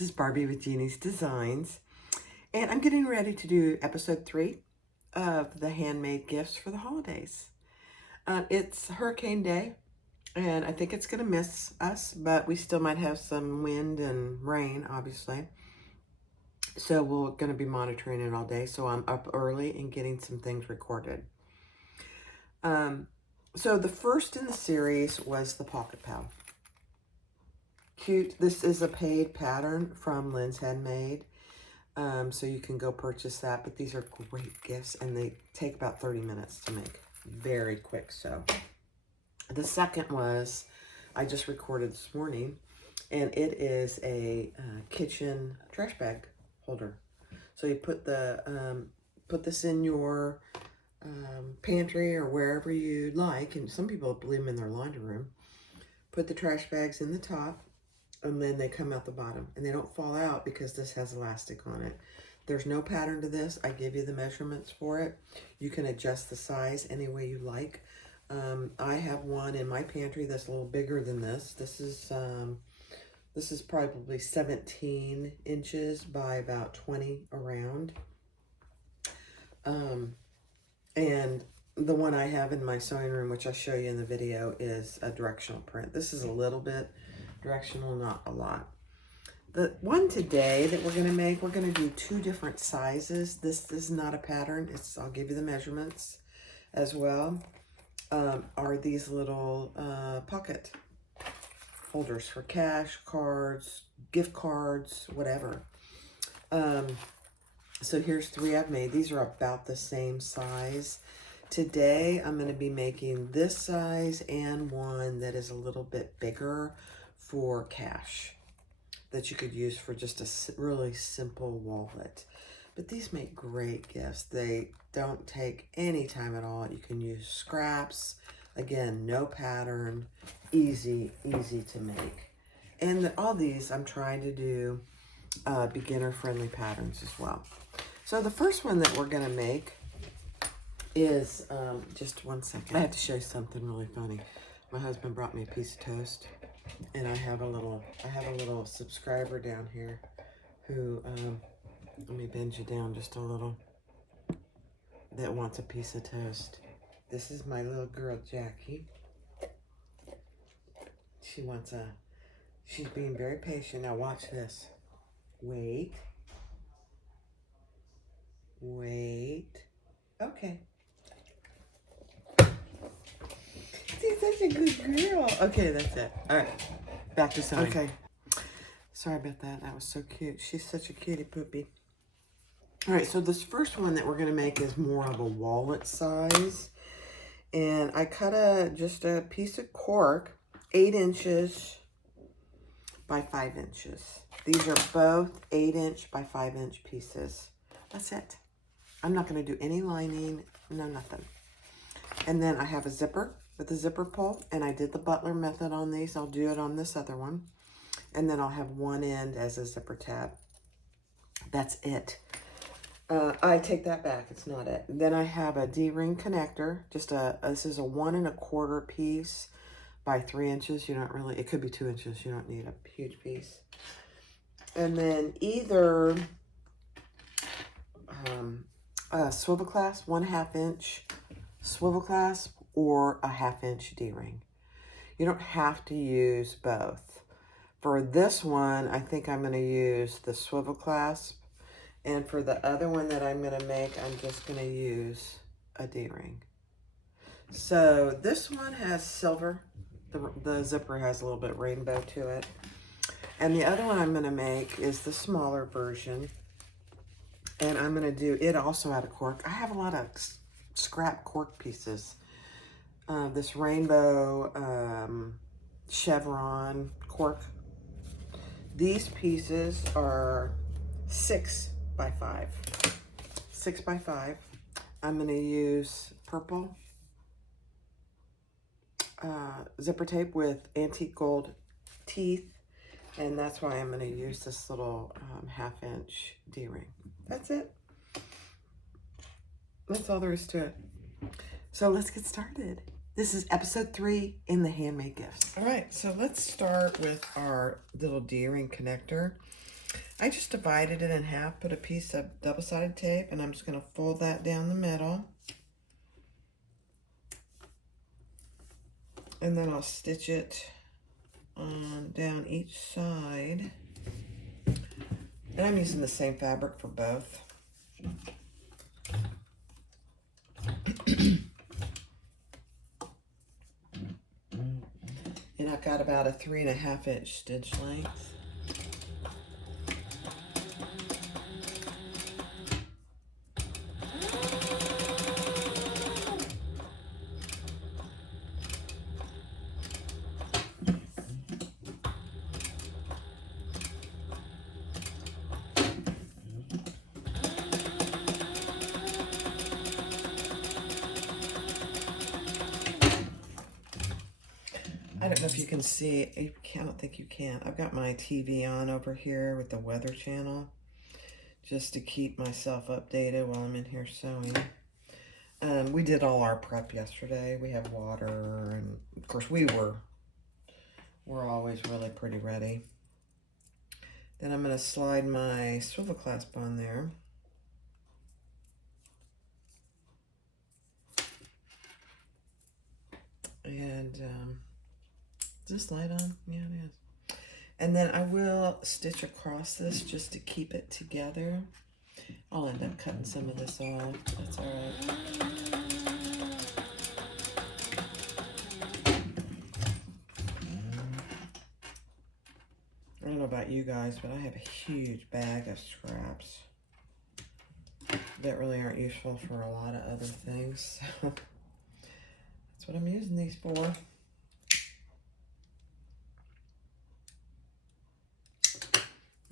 this is Barbie with Jeannie's Designs, and I'm getting ready to do episode 3 of the handmade gifts for the holidays. It's Hurricane Day, and I think it's going to miss us, but we still might have some wind and rain, obviously. So we're going to be monitoring it all day, so I'm up early and getting some things recorded. So the first in the series was the Pocket Pal. Cute. This is a paid pattern from Lynn's Handmade. So you can go purchase that, but these are great gifts and they take about 30 minutes to make. Very quick. So the second was, I just recorded this morning, and it is a kitchen trash bag holder. So you put the put this in your pantry or wherever you like, and some people leave them in their laundry room. Put the trash bags in the top, and then they come out the bottom, and they don't fall out because this has elastic on it. There's no pattern to this. I give you the measurements for it. You can adjust the size any way you like. I have one in my pantry that's a little bigger than this. This is probably 17 inches by about 20 around. And the one I have in my sewing room, which I'll show you in the video, is a directional print. This is a little bit directional, not a lot. The one today that we're going to do 2 different sizes. This is not a pattern. I'll give you the measurements as well. Are these little pocket holders for cash, cards, gift cards, whatever. So here's 3 I've made. These are about the same size. Today I'm going to be making this size and one that is a little bit bigger for cash that you could use for just a really simple wallet. But these make great gifts. They don't take any time at all. You can use scraps. Again, no pattern. Easy to make. And all these I'm trying to do beginner-friendly patterns as well. So the first one that we're going to make is, just one second. I have to show you something really funny. My husband brought me a piece of toast, and I have a little subscriber down here who, let me bend you down just a little, that wants a piece of toast. This is my little girl, Jackie. She's being very patient. Now watch this. Wait. Okay. She's such a good girl. Okay, that's it. All right. Back to sewing. Okay. Sorry about that. That was so cute. She's such a cutie poopy. All right, so this first one that we're going to make is more of a wallet size. And I cut just a piece of cork, 8 inches by 5 inches. These are both 8-inch by 5-inch pieces. That's it. I'm not going to do any lining, no nothing. And then I have a zipper with a zipper pull, and I did the Butler method on these. I'll do it on this other one. And then I'll have one end as a zipper tab. That's it. I take that back. It's not it. Then I have a D-ring connector. This is a 1 1/4 piece by 3 inches. You don't really, it could be 2 inches. You don't need a huge piece. And then either a swivel clasp, 1/2 inch swivel clasp, or a 1/2 inch D-ring. You don't have to use both. For this one, I think I'm going to use the swivel clasp. And for the other one that I'm going to make, I'm just going to use a D-ring. So this one has silver. The zipper has a little bit rainbow to it. And the other one I'm going to make is the smaller version. And I'm going to do it also out of cork. I have a lot of scrap cork pieces. This rainbow chevron cork. These pieces are 6 by 5. 6 by 5. I'm going to use purple zipper tape with antique gold teeth. And that's why I'm going to use this little 1/2 inch D-ring. That's it. That's all there is to it. So let's get started. This is episode 3 in the handmade gifts. All right, so let's start with our little D-ring connector. I just divided it in half, put a piece of double-sided tape, and I'm just going to fold that down the middle. And then I'll stitch it on down each side. And I'm using the same fabric for both. And I've got about a 3.5 inch stitch length. I don't know if you can see, I don't think you can. I've got my TV on over here with the Weather Channel just to keep myself updated while I'm in here sewing. We did all our prep yesterday. We have water, and of course we're always really pretty ready. Then I'm going to slide my swivel clasp on there. And is this light on? Yeah, it is. And then I will stitch across this just to keep it together. I'll end up cutting some of this off. That's all right. I don't know about you guys, but I have a huge bag of scraps that really aren't useful for a lot of other things. So that's what I'm using these for.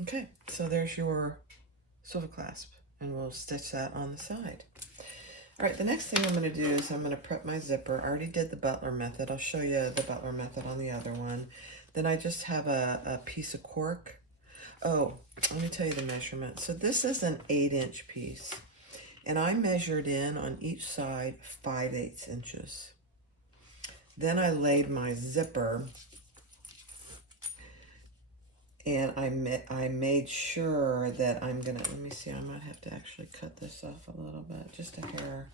Okay, so there's your swivel clasp, and we'll stitch that on the side. All right, the next thing I'm going to do is I'm going to prep my zipper. I already did the butler method. I'll show you the butler method on the other one. Then I just have a piece of cork. Oh, let me tell you the measurement. So this is an 8-inch piece, and I measured in on each side 5/8 inches. Then I laid my zipper, and I made sure that I'm gonna, let me see, I might have to actually cut this off a little bit, just a hair.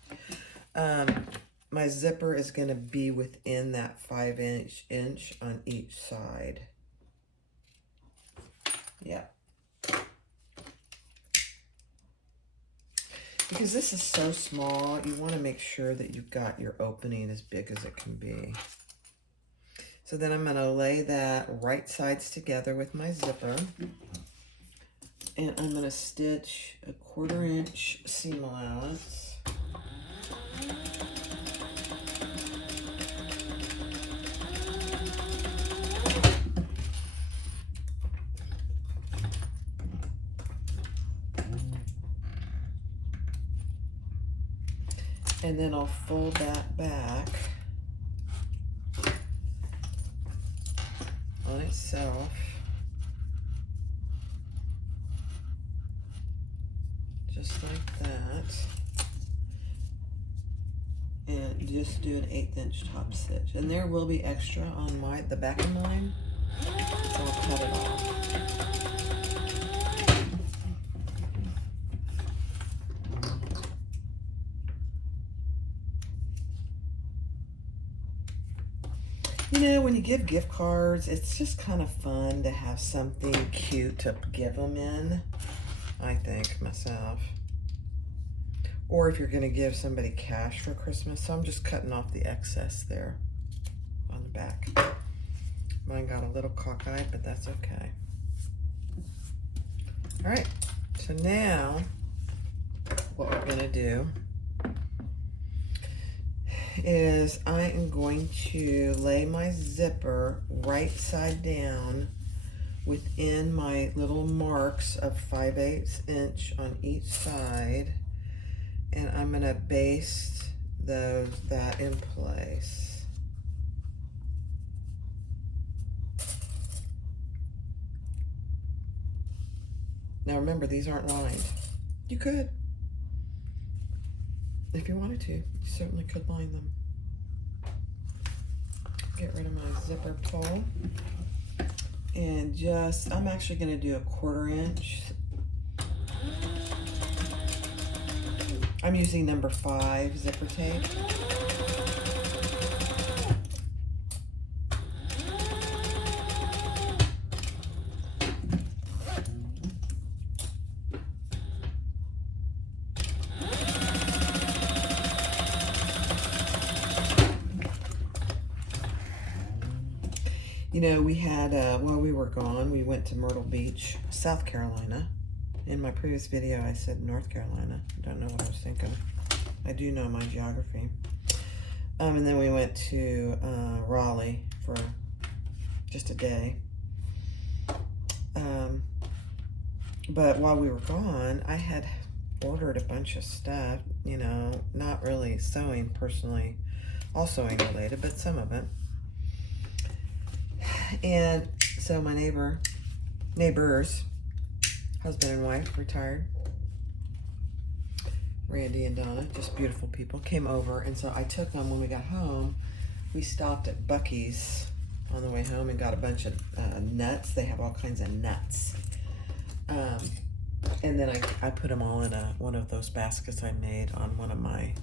My zipper is gonna be within that 5-inch on each side. Yeah. Because this is so small, you wanna make sure that you've got your opening as big as it can be. So then I'm going to lay that right sides together with my zipper. And I'm going to stitch a 1/4 inch seam allowance. And then I'll fold that back on itself, just like that, and just do an 1/8 inch top stitch. And there will be extra on the back of mine, so I'll cut it off. You know, when you give gift cards, it's just kind of fun to have something cute to give them in, I think, myself. Or if you're going to give somebody cash for Christmas. So I'm just cutting off the excess there on the back. Mine got a little cockeyed, but that's okay. All right, so now what we're going to do is I am going to lay my zipper right side down within my little marks of 5/8 inch on each side, and I'm going to baste that in place. Now remember, these aren't lined. You could. If you wanted to, you certainly could line them. Get rid of my zipper pull. And just, I'm actually going to do a 1/4 inch. I'm using number 5 zipper tape. You know, we had, while we were gone, we went to Myrtle Beach, South Carolina. In my previous video, I said North Carolina. I don't know what I was thinking. I do know my geography. And then we went to Raleigh for just a day. But while we were gone, I had ordered a bunch of stuff, you know, not really sewing personally, all sewing related, but some of it. And so my neighbors, husband and wife, retired, Randy and Donna, just beautiful people, came over. And so I took them when we got home. We stopped at Buc-ee's on the way home and got a bunch of nuts. They have all kinds of nuts. And then I put them all in one of those baskets I made on one of my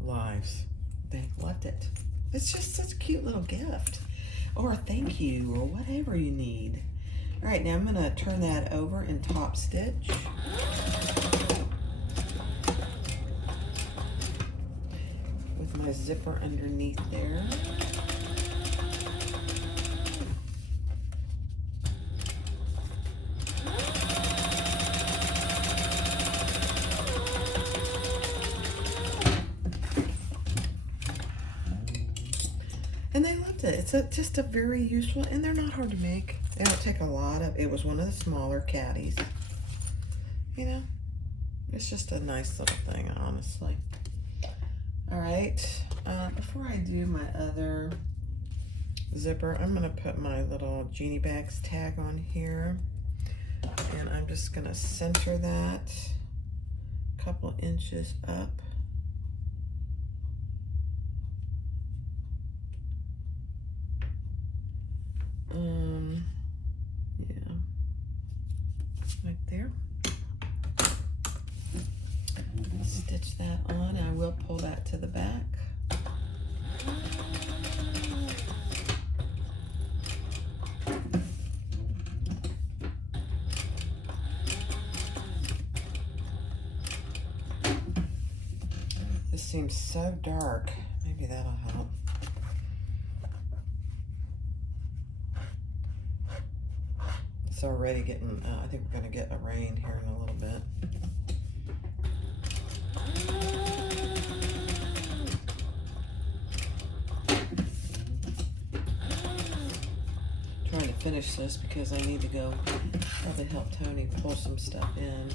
lives. They loved it. It's just such a cute little gift. Or a thank you, or whatever you need. All right, now I'm gonna turn that over and top stitch. With my zipper underneath there. And they loved it. It's just a very useful, and they're not hard to make. They don't take a lot of, it was one of the smaller caddies. You know, it's just a nice little thing, honestly. All right, before I do my other zipper, I'm gonna put my little Jeannie Bags tag on here. And I'm just gonna center that a couple inches up. Yeah, right there. Stitch that on. I will pull that to the back. This seems so dark. Maybe that'll help. It's already getting, I think we're going to get a rain here in a little bit. Trying to finish this because I need to go probably help Tony pull some stuff in.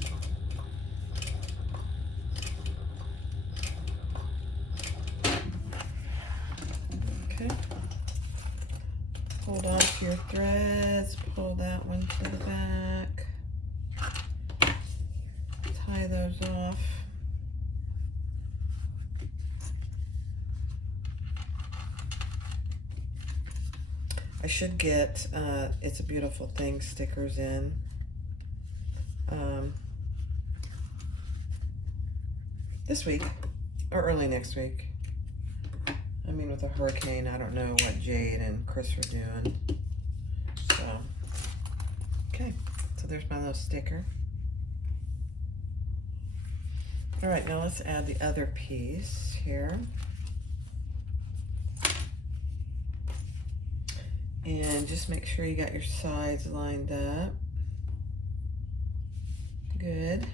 Okay. Hold on to your threads, pull that one to the back, tie those off. I should get It's a Beautiful Thing stickers in. This week, or early next week. I mean, with a hurricane, I don't know what Jade and Chris are doing. So, okay. So there's my little sticker. All right, now let's add the other piece here. And just make sure you got your sides lined up. Good.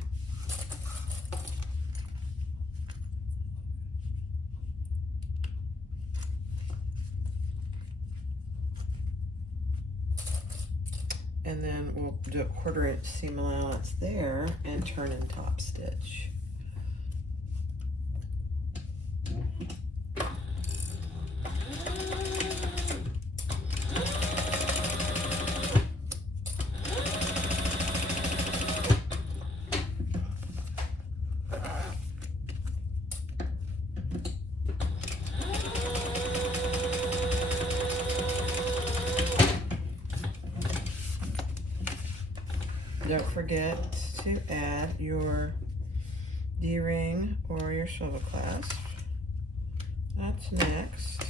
And then we'll do a 1/4 inch seam allowance there and turn in top stitch. don't forget to add your D-ring or your swivel clasp. That's next.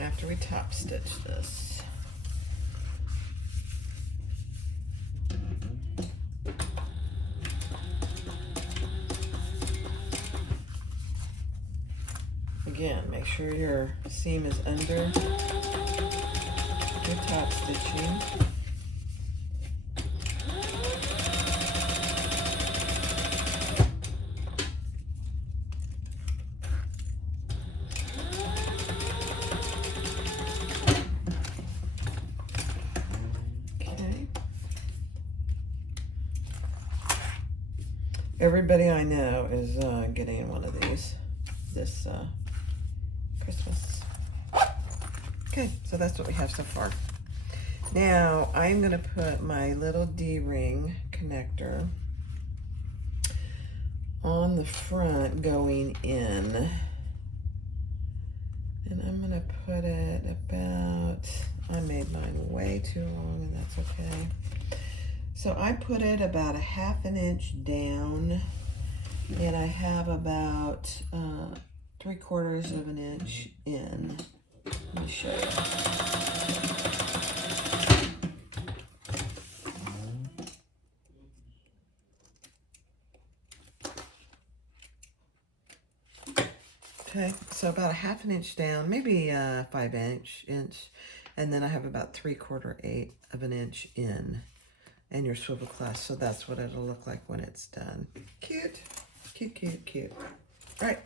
After we top stitch this. Again, make sure your seam is under your top stitching. Okay. Everybody I know is getting one of these this Christmas. Okay, so that's what we have so far. Now I'm going to put my little D-ring connector on the front going in. And I'm going to put it about, I made mine way too long, and that's okay. So I put it about 1/2 inch down, and I have about 3/4 inch in. Let me show you. Okay, so about 1/2 inch down, maybe 5 inch, and then I have about 3/4 inch in, and your swivel clasp. So that's what it'll look like when it's done. Cute, cute, cute, cute. All right.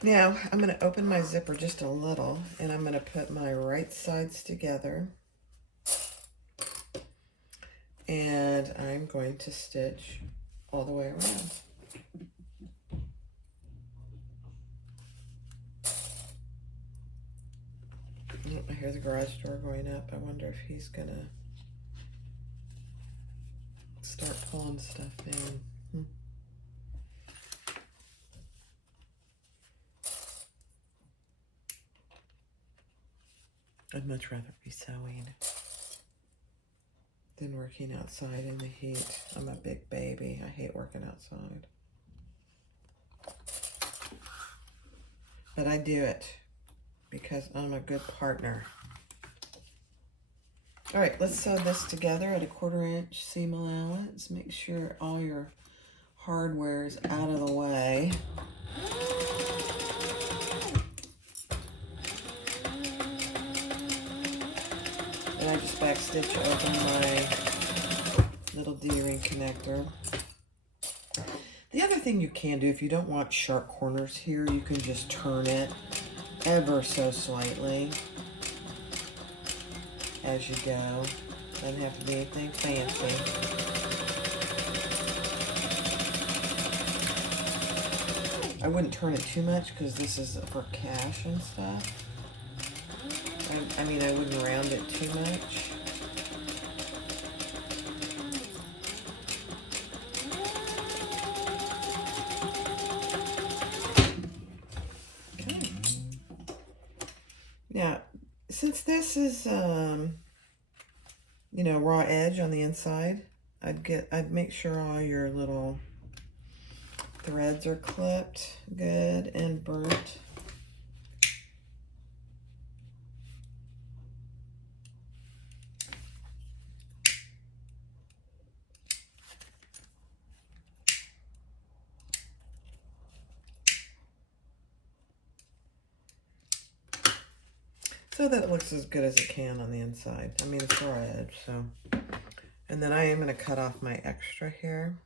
Now, I'm going to open my zipper just a little, and I'm going to put my right sides together. And I'm going to stitch all the way around. Oh, I hear the garage door going up. I wonder if he's going to start pulling stuff in. I'd much rather be sewing than working outside in the heat. I'm a big baby. I hate working outside. But I do it because I'm a good partner. All right, let's sew this together at 1/4 inch seam allowance. Make sure all your hardware is out of the way. And I just back stitch over my little D-ring connector. The other thing you can do, if you don't want sharp corners here, you can just turn it ever so slightly as you go. Doesn't have to be anything fancy. I wouldn't turn it too much because this is for cash and stuff. I mean, I wouldn't round it too much. Okay. Now, since this is, you know, raw edge on the inside, I'd make sure all your little threads are clipped good and burnt. So that it looks as good as it can on the inside. I mean, it's raw edge, so. And then I am going to cut off my extra here.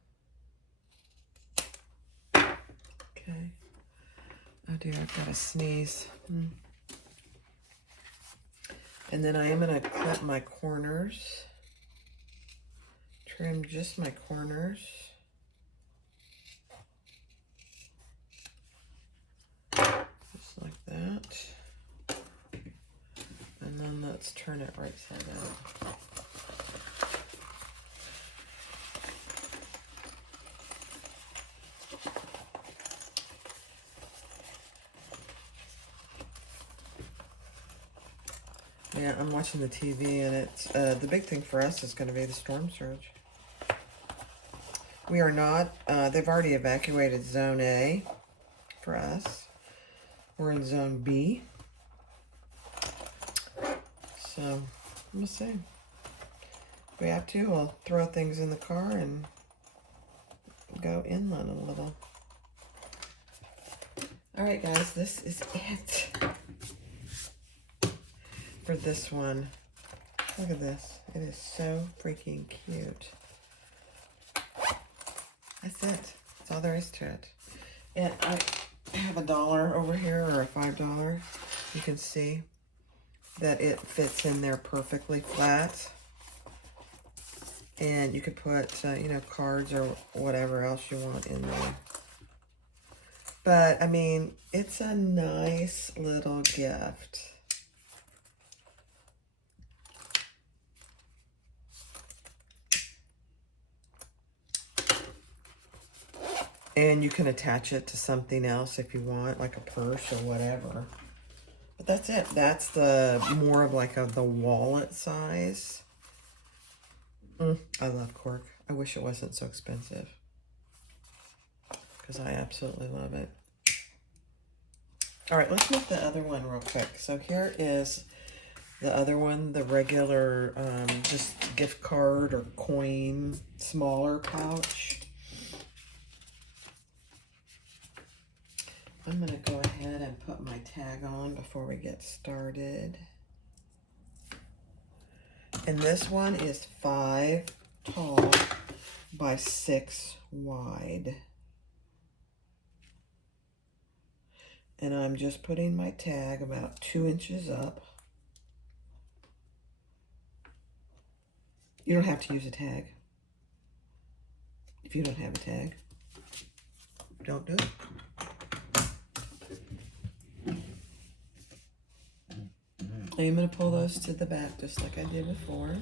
Okay. Oh dear, I've got to sneeze. And then I am going to clip my corners. Trim just my corners. Just like that. And then let's turn it right side out. Yeah, I'm watching the TV, and it's the big thing for us is going to be the storm surge. We are not, they've already evacuated Zone A for us. We're in Zone B. So, we'll see. If we have to, we'll throw things in the car and go inland a little. Alright guys, this is it for this one. Look at this. It is so freaking cute. That's it. That's all there is to it. And I have $1 over here, or a $5. You can see that it fits in there perfectly flat. And you could put, you know, cards or whatever else you want in there. But, I mean, it's a nice little gift. And you can attach it to something else if you want, like a purse or whatever. But that's it. That's the more of like the wallet size. I love cork. I wish it wasn't so expensive, because I absolutely love it. All right, let's make the other one real quick. So here is the other one, the regular just gift card or coin, smaller pouch. I'm going to go ahead and put my tag on before we get started. And this one is 5 tall by 6 wide. And I'm just putting my tag about 2 inches up. You don't have to use a tag. If you don't have a tag, don't do it. I'm going to pull those to the back just like I did before.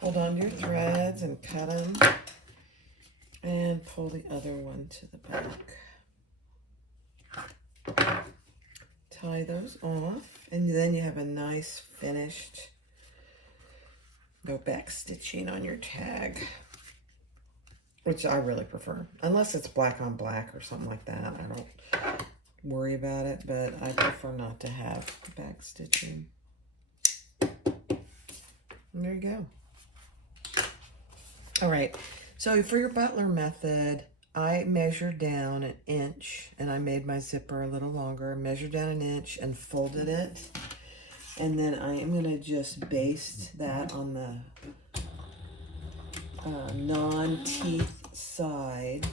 Hold on to your threads and cut them, and pull the other one to the back. Tie those off, and then you have a nice finished, no back stitching on your tag, which I really prefer, unless it's black on black or something like that. I don't worry about it, but I prefer not to have back stitching. And there you go. All right, so for your butler method, I measured down 1 inch, and I made my zipper a little longer. Measured down 1 inch and folded it, and then I am gonna just baste that on the non-teeth side.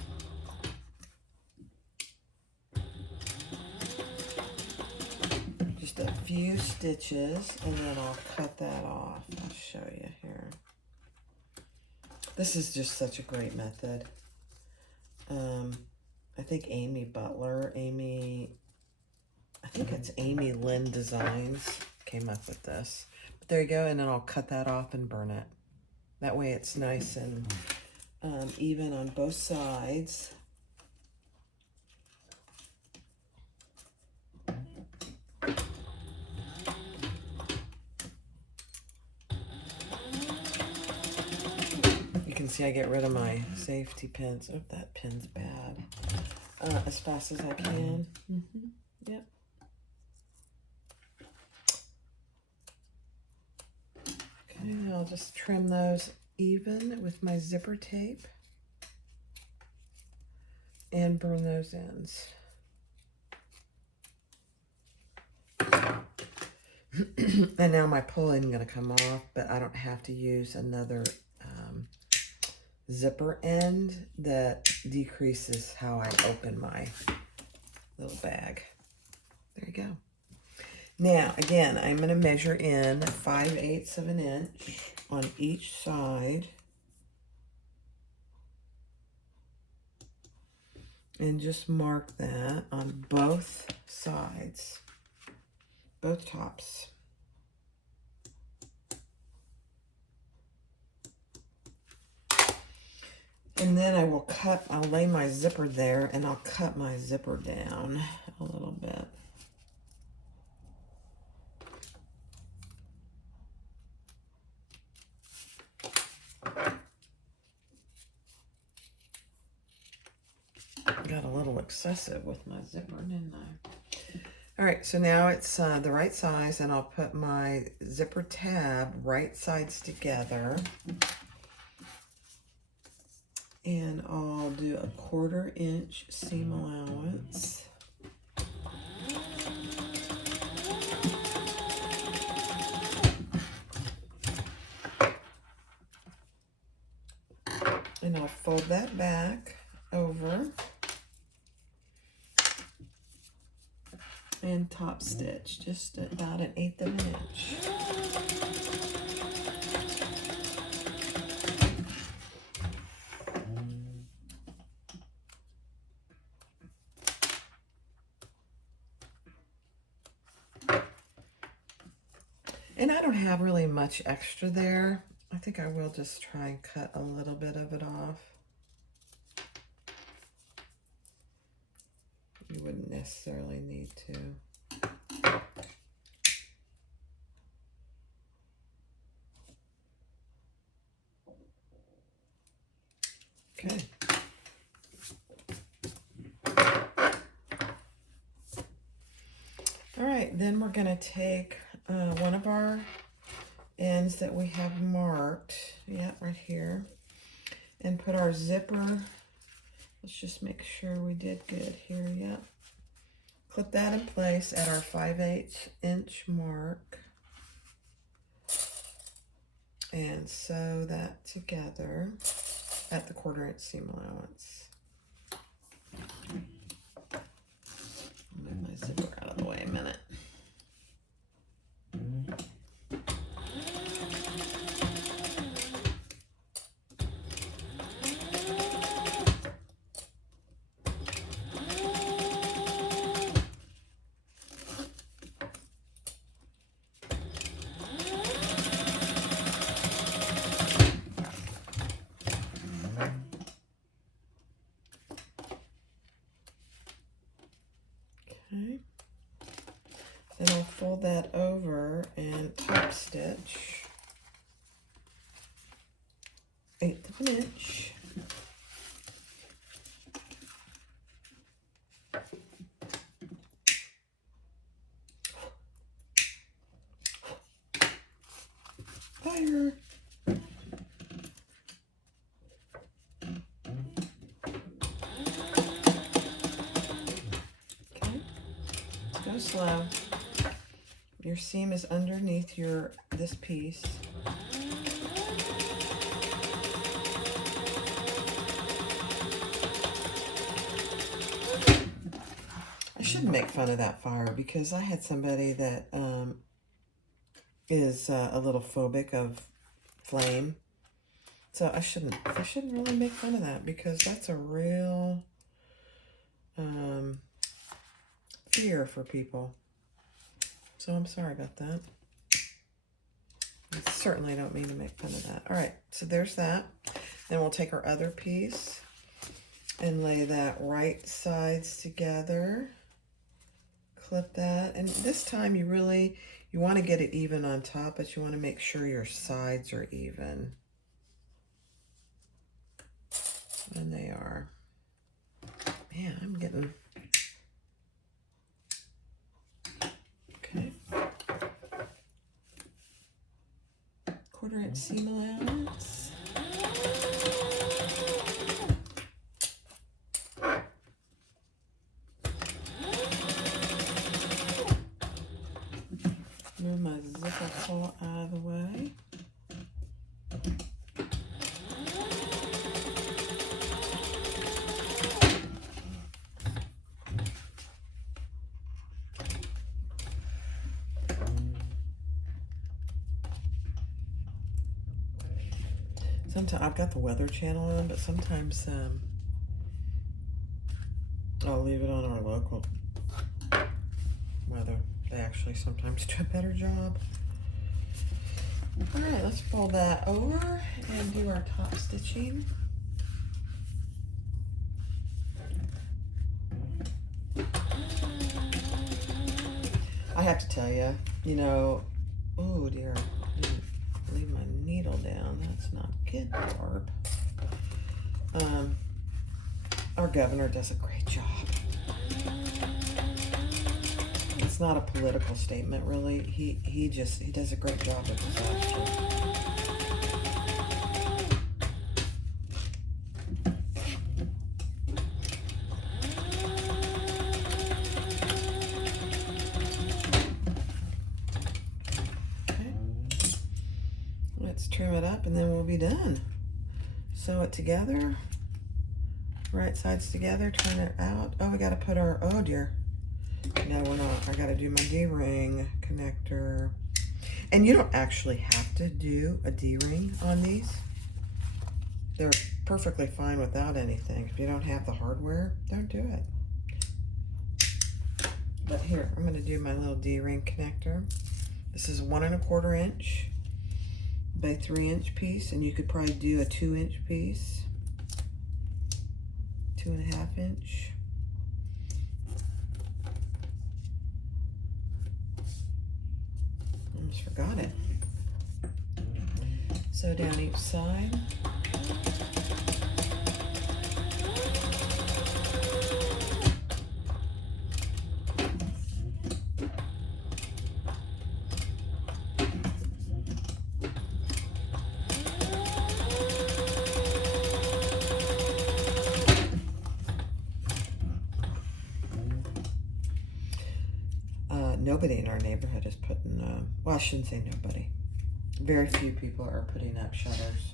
Just a few stitches, and then I'll cut that off. I'll show you here. This is just such a great method. I think Amy Butler, I think it's Amy Lynn Designs came up with this. But there you go, and then I'll cut that off and burn it. That way it's nice and even on both sides. See, I get rid of my safety pins. Oh, that pin's bad. As fast as I can. Yep. Okay, I'll just trim those even with my zipper tape and burn those ends. And now my pull-in is going to come off, but I don't have to use another zipper end that decreases how I open my little bag. There you go. Now, again, I'm going to measure in 5/8 of an inch on each side. And just mark that on both sides, both tops. And then I will I'll lay my zipper there and I'll cut my zipper down a little bit. Got a little excessive with my zipper, didn't I? All right, so now it's the right size, and I'll put my zipper tab right sides together. And I'll do a 1/4 inch seam allowance. And I'll fold that back over and top stitch just about 1/8 of an inch. And I don't have really much extra there. I think I will just try and cut a little bit of it off. You wouldn't necessarily need to. Okay. All right, then we're going to take one of our ends that we have marked, yeah, right here, and put our zipper. Let's just make sure we did good here, yeah. Clip that in place at our 5/8 inch mark and sew that together at the 1/4 inch seam allowance. Move my zipper out of the way a minute. Okay. Then I'll fold that over and top stitch 1/8 of an inch. Fire. Okay, go slow. Your seam is underneath this piece. I shouldn't make fun of that fire because I had somebody that is a little phobic of flame. So I shouldn't really make fun of that because that's a real fear for people. So I'm sorry about that. I certainly don't mean to make fun of that. All right, so there's that. Then we'll take our other piece and lay that right sides together. Clip that. And this time you want to get it even on top, but you want to make sure your sides are even. And they are. Man, I'm getting... Okay. 1/4 inch seam allowance. Move my zipper Sometimes I've got the Weather Channel on, but sometimes I'll leave it on our local weather. They actually sometimes do a better job. All right, let's fold that over and do our top stitching. I have to tell you, you know, oh dear, I didn't leave my needle down. That's not good, Barb. Our governor does a great job. It's not a political statement, really. He does a great job with his action. Let's trim it up and then we'll be done. Sew it together. Right sides together, turn it out. Oh, we gotta put our, oh dear. No, we're not. I gotta do my D-ring connector. And you don't actually have to do a D-ring on these. They're perfectly fine without anything. If you don't have the hardware, don't do it. But here, I'm gonna do my little D-ring connector. This is 1 1/4 inch by 3 inch piece, and you could probably do a 2 inch piece, 2 1/2 inch. Almost forgot it. Sew down each side. Nobody in our neighborhood is putting, well, I shouldn't say nobody. Very few people are putting up shutters.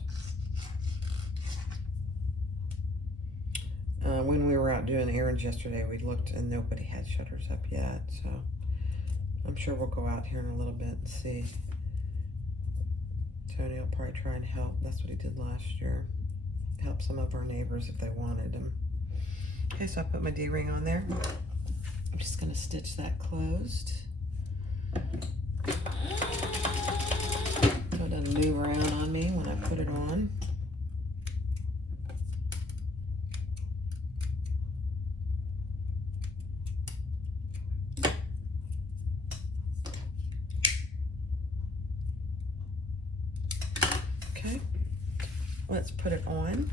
When we were out doing errands yesterday, we looked and nobody had shutters up yet. So I'm sure we'll go out here in a little bit and see. Tony will probably try and help. That's what he did last year. Help some of our neighbors if they wanted them. Okay, so I put my D-ring on there. I'm just gonna stitch that closed. So it doesn't move around on me when I put it on. Okay, let's put it on.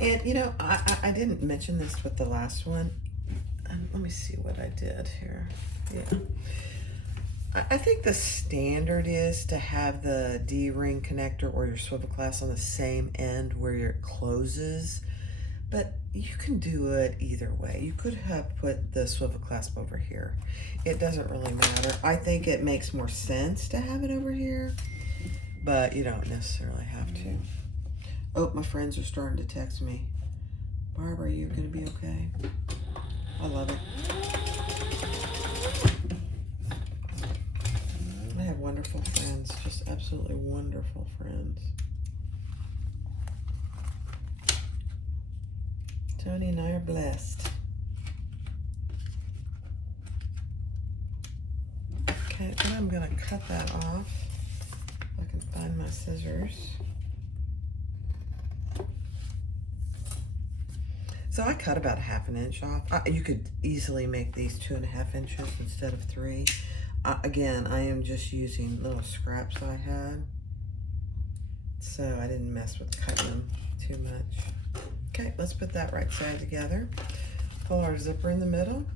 And you know, I didn't mention this with the last one. Let me see what I did here. Yeah. I think the standard is to have the D-ring connector or your swivel clasp on the same end where it closes, but you can do it either way. You could have put the swivel clasp over here. It doesn't really matter. I think it makes more sense to have it over here, but you don't necessarily have to. Oh, my friends are starting to text me. Barbara, are you gonna be okay? I love it. I have wonderful friends, just absolutely wonderful friends. Tony and I are blessed. Okay, then I'm gonna cut that off. If I can find my scissors. So I cut about 1/2 inch off. You could easily make these 2 1/2 inches instead of 3. Again, I am just using little scraps I had, so I didn't mess with cutting them too much. Okay, let's put that right side together. Pull our zipper in the middle.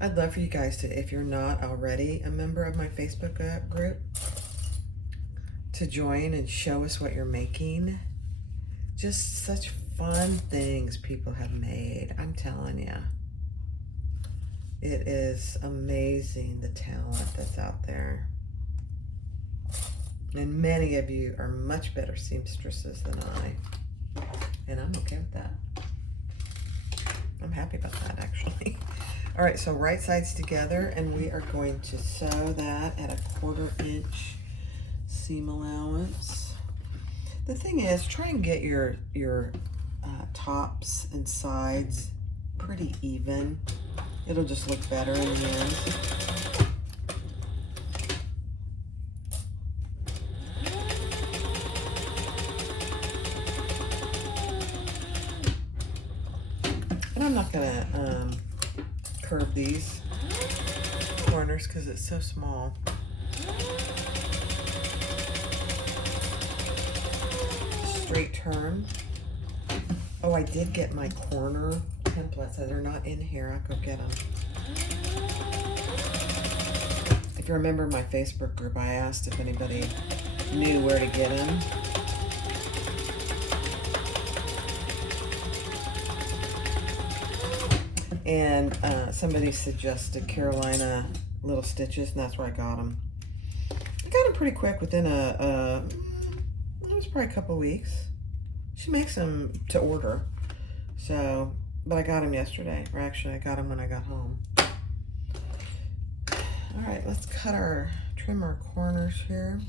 I'd love for you guys to, if you're not already a member of my Facebook group, to join and show us what you're making. Just such fun things people have made, I'm telling you. It is amazing the talent that's out there. And many of you are much better seamstresses than I. And I'm okay with that. I'm happy about that, actually. All right, so right sides together, and we are going to sew that at a 1/4 inch seam allowance. The thing is, try and get your tops and sides pretty even. It'll just look better in the end. And I'm not gonna curve these corners because it's so small. Straight turn. Oh, I did get my corner templates. They're not in here. I'll go get them. If you remember my Facebook group, I asked if anybody knew where to get them. And somebody suggested Carolina Little Stitches, and that's where I got them. I got them pretty quick within it was probably a couple weeks. She makes them to order. So, but I got them yesterday. Or actually, I got them when I got home. All right, let's trim our corners here.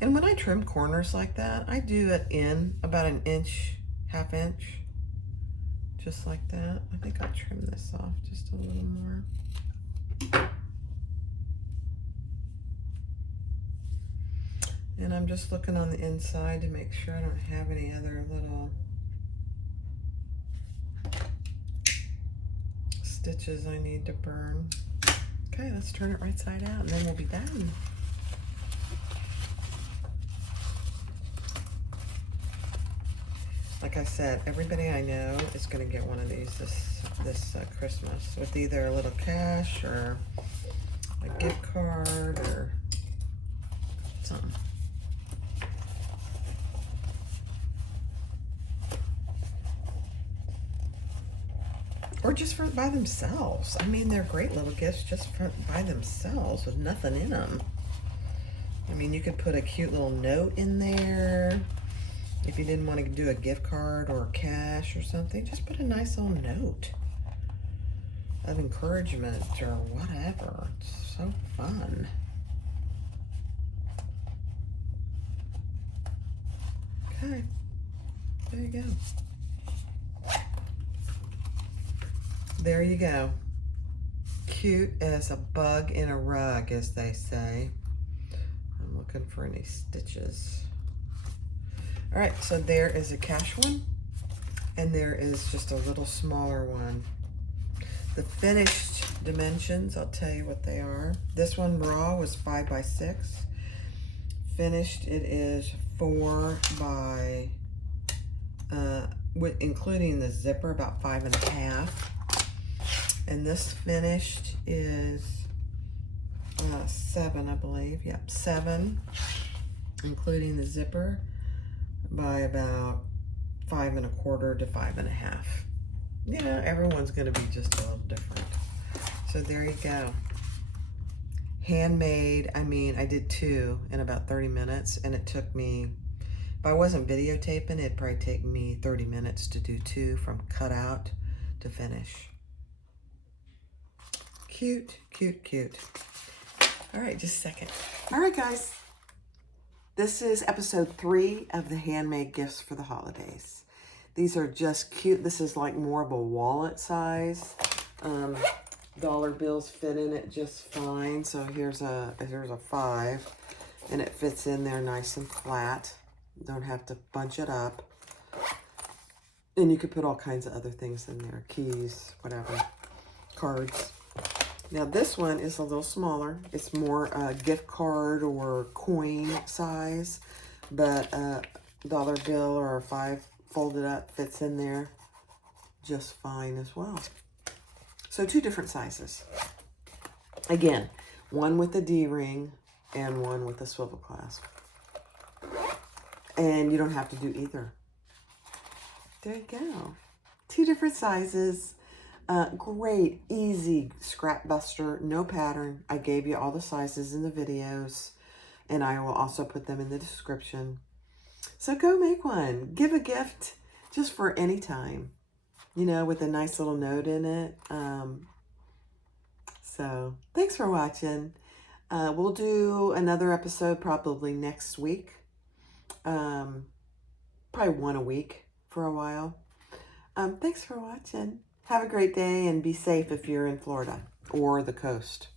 And when I trim corners like that, I do it in about 1 inch, 1/2 inch. Just like that. I think I'll trim this off just a little more. And I'm just looking on the inside to make sure I don't have any other little stitches I need to burn. Okay, let's turn it right side out and then we'll be done. Like I said, everybody I know is going to get one of these this Christmas with either a little cash or a gift card or something. Or just by themselves. I mean, they're great little gifts just by themselves with nothing in them. I mean, you could put a cute little note in there. If you didn't want to do a gift card or cash or something, just put a nice little note of encouragement or whatever. It's so fun. Okay, there you go. There you go. Cute as a bug in a rug, as they say. I'm looking for any stitches. All right, so there is a cash one, and there is just a little smaller one. The finished dimensions, I'll tell you what they are. This one raw was 5 by 6. Finished, it is 4 by, including the zipper, about 5.5. And this finished is 7, I believe. Yep, 7, including the zipper, by about 5.25 to 5.5. You know, everyone's going to be just a little different. So there you go. Handmade. I mean, I did 2 in about 30 minutes, and it took me, if I wasn't videotaping, it'd probably take me 30 minutes to do 2 from cutout to finish. Cute, cute, cute. All right, just a second. All right, guys. This is episode 3 of the handmade gifts for the holidays. These are just cute. This is like more of a wallet size. Dollar bills fit in it just fine. So here's a 5, and it fits in there nice and flat. Don't have to bunch it up. And you could put all kinds of other things in there, keys, whatever, cards. Now this one is a little smaller. It's more gift card or coin size, but dollar bill or a 5 folded up fits in there just fine as well. So 2 different sizes. Again, one with a D-ring and one with a swivel clasp. And you don't have to do either. There you go. 2 different sizes. Great, easy scrap buster, no pattern. I gave you all the sizes in the videos. And I will also put them in the description. So go make one. Give a gift just for any time, you know, with a nice little note in it. So thanks for watching. We'll do another episode probably next week. Probably one a week for a while. Thanks for watching. Have a great day and be safe if you're in Florida or the coast.